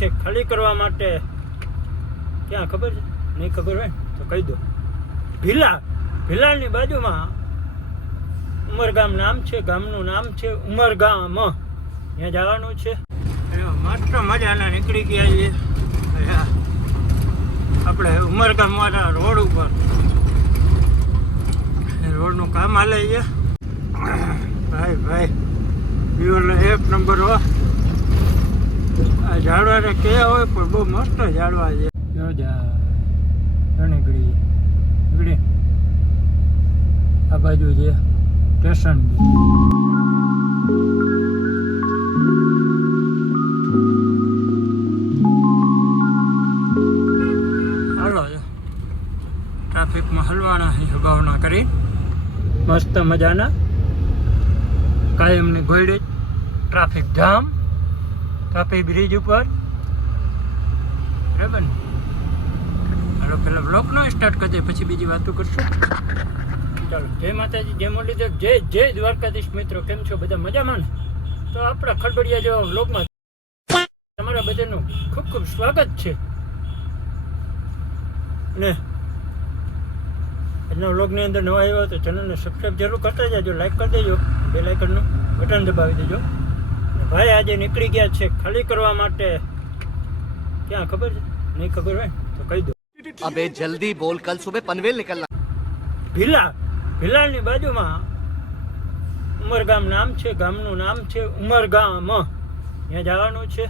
છે ખાલી કરવા માટે. ક્યાં ખબર છે? નહીં ખબર હોય તો કહી દો. ભીલા ભીલાની બાજુમાં ઉમરગામ નામ છે, ગામનું નામ છે ઉમરગામ ત્યાં જવાનું છે. માત્ર મજાના નીકળી ગયા છીએ. આપણે ઉમરગામ વાળા રોડ ઉપર. રોડનું કામ હાલે છે. ભાઈ ભાઈ વ્યુઅર એક નંબર હો. આ ઝાડવાને કે હોય પણ બહુ મસ્ત ઝાડવા છે. આ બાજુ છે સ્ટેશન હાલો ટ્રાફિકમાં હલવાના અગાઉના કરી. મસ્ત મજાના. કાયમની ઘોડી ટ્રાફિક જામ. તાપી બ્રિજ ઉપર બરાબર ને ચાલો પેલા બ્લોકનો સ્ટાર્ટ કરી દે પછી બીજી વાતો કરશું ચાલો જય માતાજી જય મુરલીધર જય જય દ્વારકાધીશ મિત્રો કેમ છો બધા? મજામાં ને? તો આપણા ખડબડિયા જેવા બ્લોગમાં તમારા બધાનું ખૂબ ખૂબ સ્વાગત છે. ને આજના વ્લોગની અંદર નવા આવ્યા તો ચેનલને સબસ્ક્રાઈબ જરૂર કરતા જાજો લાઈક કરી દેજો બે લાઇકનનું બટન દબાવી દેજો. ભાઈ આજે નીકળી ગયા છે ખાલી કરવા માટે. ક્યાં ખબર છે? નહીં ખબર હોય તો કહી દો. અબે જલ્દી બોલ કલ સુબહ પનવેલ નીકળના. ભીલા ભીલાની બાજુમાં ઉમરગામ નામ છે ગામનું નામ છે ઉમરગામ ત્યાં જવાનું છે.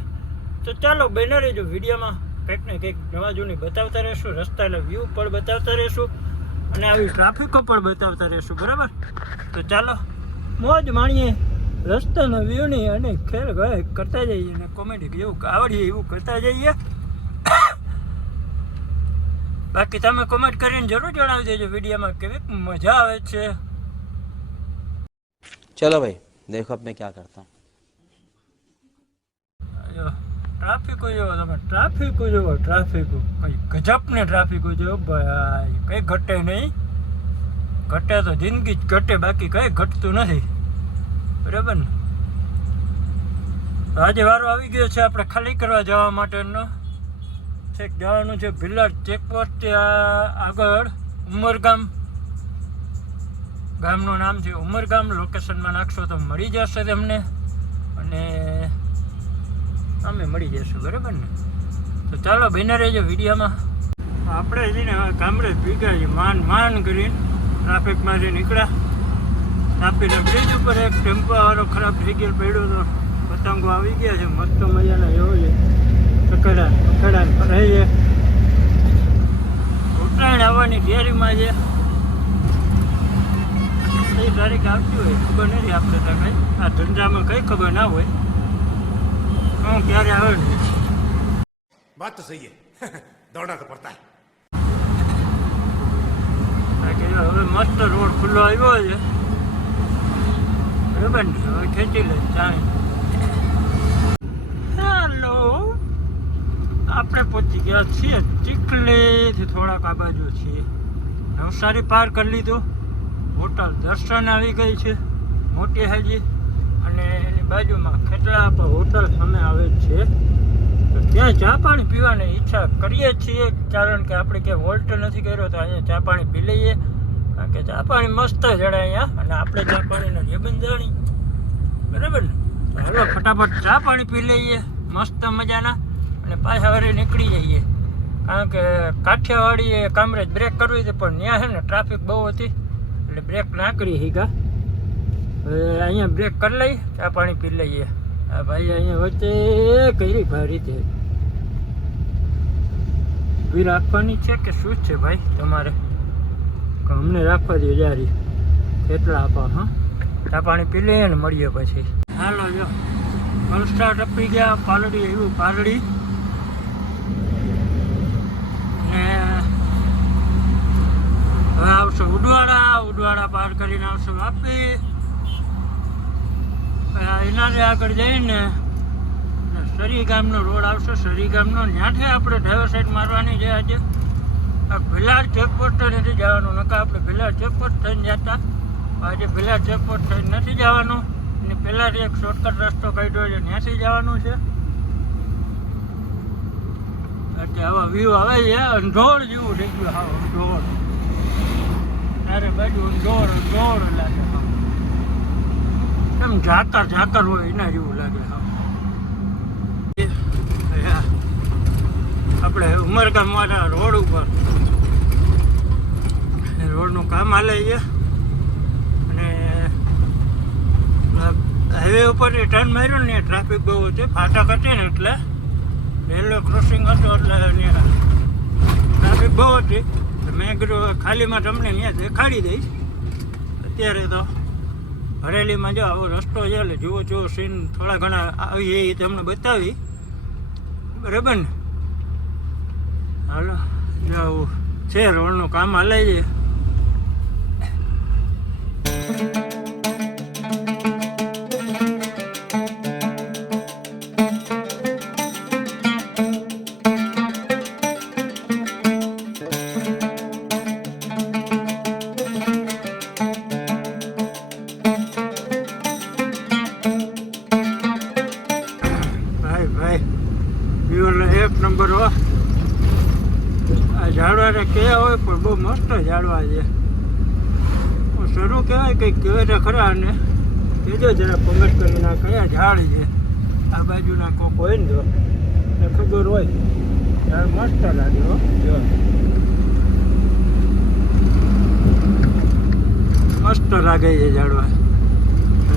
તો ચાલો બેનરે જો વિડીયોમાં કંઈક ને કંઈક નવા જૂની બતાવતા રહેશું એટલે વ્યૂ પણ બતાવતા રહેશું અને આવી ટ્રાફિકો પણ બતાવતા રહેશું બરાબર? તો ચાલો મોજ માણીએ. રસ્તાના વ્યૂની અને ખેર ગાય કરતા જઈએ અને કોમેડી એવું આવડીએ એવું કરતા જઈએ. બાકી તમે કોમેન્ટ કરીને જરૂર જણાવી દેજો વિડીયોમાં કેવી મજા આવે છે. ચલો ભાઈ દેખો અબ મેં ક્યાં કરતા. ટ્રાફિકો જોવો તમે ટ્રાફિકો જોવો ટ્રાફિકો કઈ ગજબ ને ટ્રાફિકો જોવો ભાઈ. કઈ ઘટે નહીં. ઘટે તો જિંદગી જ ઘટે બાકી કઈ ઘટતું નથી. બરાબર ને આજે વારો આવી ગયો છે આપણે ખાલી કરવા જવા માટેનો. છેક જવાનું છે ભિલાડ ચેકપોસ્ટ ત્યાં આગળ, ઉમરગામ. ગામનું નામ છે ઉમરગામ લોકેશનમાં નાખશો તો મળી જશે તમને. અને અમે મળી જશું બરાબર ને? તો ચાલો બને રહેજો વિડીયોમાં. આપણે છે ને ગામડે ભીગા છીએ, માન માન કરીને ટ્રાફિકમાંથી નીકળ્યા. આપીને બ્રિજ ઉપર એક ટેમ્પો ટેમ્પોવાળો ખરાબ થઈ ગયો પડ્યો તો પતંગો આવી ગયા છે. મસ્ત મજાના એવો છે. કકડા કકડા ફરાય છે. ઉત્તરાયણ આવવાની ડેરીમાં છે. કઈ તારીખ આવતી હોય ખબર નથી આપણે તો કંઈ. આ ધંધામાં કંઈ ખબર ના હોય. હું ક્યારે આવે વાત તો સહી દોડના તો પડતા હવે મસ્ત રોડ ખુલ્લો આવ્યો છે. ખેંચી લઈ જાય હેલો આપણે પહોંચી ગયા છીએ ચીખલીથી થોડાક આ બાજુ છીએ. નવસારી પાર કરી લીધો. હોટલ દર્શન આવી ગઈ છે. મોટી હાજી. અને એની બાજુમાં ખેતડા પર હોટલ સામે આવે છે. તો ત્યાં ચા પાણી પીવાની ઈચ્છા કરીએ છીએ. કારણ કે આપણે ક્યાંય હોલ્ટ નથી કર્યો તો અહીંયા ચા પાણી પી લઈએ. કારણ કે ચા પાણી મસ્ત જડે અહીંયા, અને આપણે ચા પાણીના જાણી. બરાબર ને? ચાલો ફટાફટ ચા પાણી પી લઈએ, મસ્ત મજાના, અને પાછા વળી નીકળી જઈએ. કારણ કે કાઠિયાવાડીએ કામરેજ બ્રેક કરવી હતી, પણ ત્યાં છે ને ટ્રાફિક બહુ હતી, એટલે બ્રેક ના કરી હીગા હવે અહીંયા બ્રેક કરી લઈ ચા પાણી પી લઈએ. આ ભાઈ અહીંયા વચ્ચે કરી ભારી છે ઊભી રાખવાની છે કે શું છે ભાઈ તમારે? અમને રાખવા દે જારી. કેટલા આપા, હા? ચા પાણી પી લઈએ ને મળીએ પછી. હાલો, જો. કલસ્ટા ટપી ગયા, પાલડી, એવું પાલડી. ને હવે આવશે. ઉડવાડા ઉડવાડા પાર કરીને આવશું વાપી. એનાથી આગળ જઈને સરી ગામનો રોડ આવશે. સરી ગામનો ત્યાંથી આપણે ડ્રાઈવર સાઈડ મારવાની છે આજે. આ ભેલાર ચેકપોસ્ટ નથી જવાનું. નકા આપણે ભીલાર ચેકપોસ્ટ થઈને જતા. આજે ભીલાર ચેકપોસ્ટ થઈને નથી જવાનું. અને પહેલાં એક શોર્ટકટ રસ્તો કાઢ્યો છે, ત્યાંથી જવાનું છે. એટલે આવા વ્યૂ આવે છે અંધોળ જેવું થઈ ગયું. હા અંધોળ અરે બાજુ અંધોળ અંધોળ લાગે. એમ ઝાકર ઝાકર હોય એના જેવું લાગે. હા. આપણે ઉમરગામ વાળા રોડ ઉપર કામ હાલે છે. અને હાઈવે ઉપર ટર્ન માર્યો ને ટ્રાફિક બહુ હતી. ફાટક હતી ને એટલે રેલવે ક્રોસિંગ હતો એટલે ટ્રાફિક બહુ હતી. મેં કીધું ખાલીમાં તમને અહીંયા દેખાડી દઈશ. અત્યારે તો હરેલીમાં જો આવો રસ્તો છે એટલે જુઓ જુઓ સીન થોડા ઘણા આવી એ તમને બતાવી. બરાબર ને? હાલો જાવું છે રોડનું કામ હાલે છે. ઝાડવાને કયા હોય પણ બહુ મસ્ત ઝાડવા છે. શરૂ કહેવાય કંઈક તો ખરા ને કહેજો જરા પંગત કરીને કયા ઝાડ છે. આ બાજુના કોક હોય ને જો, એ ખબર હોય. ઝાડ મસ્ત લાગે હો, જો. મસ્ત લાગે છે ઝાડવા.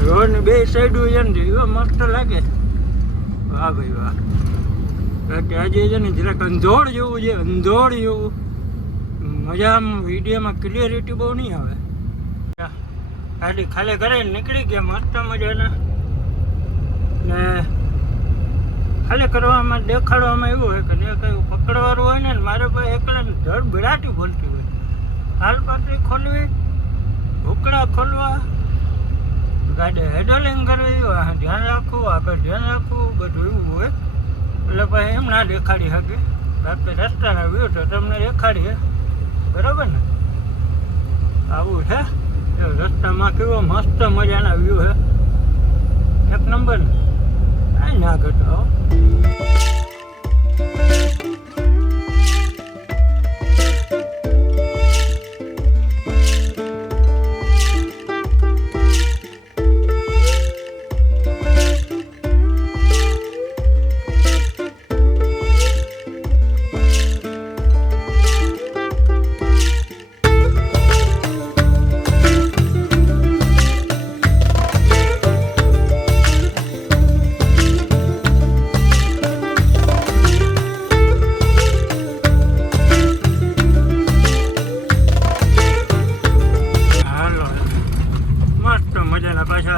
રોડની બે સાઈડ હોય ને એવા મસ્ત લાગે. વાહ ભાઈ વાહ. કે આજે છે ને જરાક અંધોળ જેવું છે, અંધોળ જેવું. મજા આમ વિડીયોમાં ક્લિયરિટી બહુ નહીં આવે. ખાલી ખાલી ઘરે નીકળી ગયા, મસ્ત મજાના. ને ખાલી કરવામાં, દેખાડવામાં એવું હોય કે જે કંઈ પકડવાનું હોય ને, મારે પાસે એકલા ધડ બિડાટી બોલતી હોય. હાલ પાટરી ખોલવી ભૂકડા ખોલવા, ગાડી હેડલિંગ કરવી ધ્યાન રાખવું, આગળ ધ્યાન રાખવું, બધું એવું હોય. એટલે ભાઈ એમ ના દેખાડી શકે. બાકી રસ્તાના વ્યૂ તો તમને દેખાડીએ. બરાબર ને? આવું છે? રસ્તામાં કેવો મસ્ત મજાના વ્યૂ છે. એક નંબર ને. કાંઈ ના ઘટો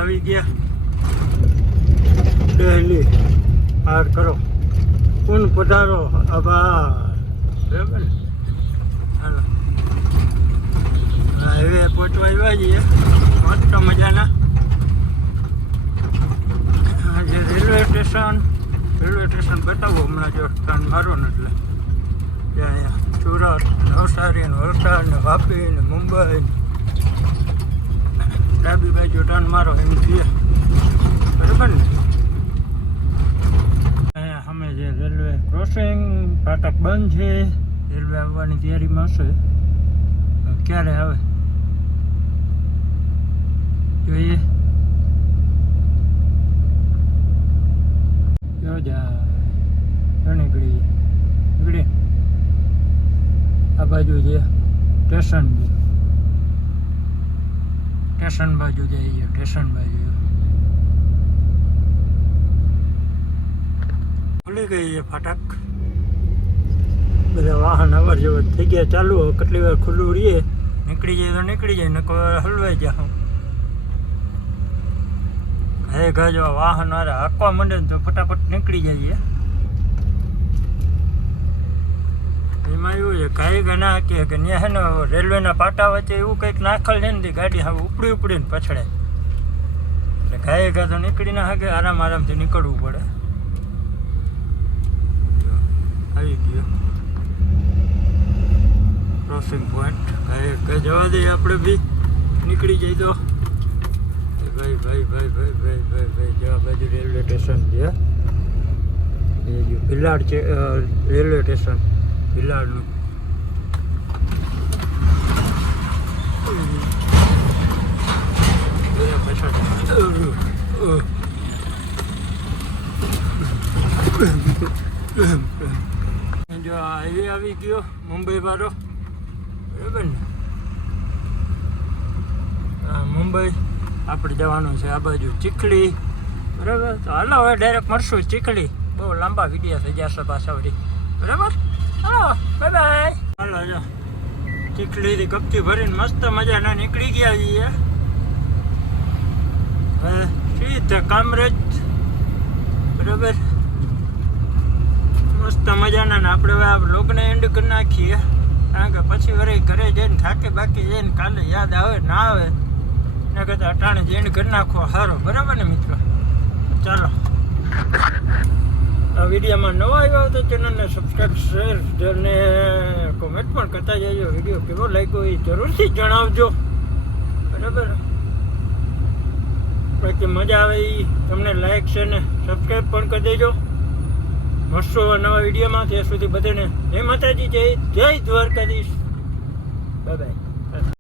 આવી ગયા. દહેલી હાર કરો. પૂન પધારો. આભાર. બરાબર? ને હાલો. હાઈવે પહોંચવા આવ્યા છીએ. મસ્ત મજાના. આજે રેલવે સ્ટેશન રેલવે સ્ટેશન બતાવો હમણાં જો સ્થાન મારો ને એટલે. ત્યાં અહીંયા સુરત નવસારી ને વલસાડ ને વાપી ને મુંબઈ ડાબી બાજુ મારો એમ જોઈએ બરાબર ને? અહીંયા સામે જે રેલવે ક્રોસિંગ ફાટક બંધ છે. રેલવે આવવાની તૈયારીમાં હશે. ક્યારે આવે? જોઈએ. નીકળી. નીકળી. આ બાજુ છે સ્ટેશન છે. સ્ટેશન બાજુ જઈએ સ્ટેશન બાજુ. ખુલી ગઈ છે ફાટક. બધા વાહન અવર જવર થઈ ગયા ચાલુ કેટલી વાર ખુલ્લું રહીએ? નીકળી જાય તો નીકળી જાય, નકર હલવાઈ જાય હે ગાજો વાહન વાળા હાકવા માંડે તો ફટાફટ નીકળી જઈએ. એમાં એવું છે કાંઈ ના કે કે છે ને રેલવેના પાટા વચ્ચે એવું કંઈક નાખેલ છે ને ગાડી હવે ઉપડી ઉપડીને પછડે. એટલે ગાય ગા તો નીકળી ના શકે, આરામ આરામથી નીકળવું પડે. આવી ગયો. ક્રોસિંગ પોઈન્ટ ગાય ગાય જવા દઈએ આપણે બી. નીકળી જઈ તો. ભાઈ ભાઈ ભાઈ ભાઈ ભાઈ ભાઈ ભાઈ, જવા બાજુ રેલવે સ્ટેશન છે. એ જો ભિલાડ છે રેલવે સ્ટેશન. પાછળ જો હાઈવે આવી ગયો મુંબઈ વાળો. બરાબર ને? મુંબઈ આપણે જવાનું છે આ બાજુ ચીખલી. બરાબર? તો હાલો હવે ડાયરેક્ટ મળશું ચીખલી. બહુ લાંબા વિડીયા થઈ જશે પાછા વળી. બરાબર? હાલો બાય બાય હાલો, જો. ચીખલીથી કપચી ભરીને મસ્ત મજાના નીકળી ગયા છીએ. સીધા કામરેજ બરાબર? મસ્ત મજાના ને આપણે આ બ્લોગને એન્ડ કરી નાખીએ. કારણ કે પછી વરે ઘરે જઈને થાકે બાકી જઈને કાલે યાદ આવે, ના આવે. એના કરતાં અટાણે જઈને કરી નાખો. સારો બરાબર ને મિત્રો? ચાલો. આ વિડીયોમાં નવા આવ્યા હોય તો ચેનલને સબસ્ક્રાઈબ શેર અને કોમેન્ટ પણ કરતા જજો. વીડિયો કેવો લાગ્યો એ જરૂરથી જણાવજો. બરાબર? બાકી મજા આવે એ તમને લાઈક છે ને સબસ્ક્રાઈબ પણ કરી દેજો. મળશો નવા વિડીયોમાં. ત્યાં સુધી બધાને. જય માતાજી, જય જય દ્વારકાધીશ. Bye bye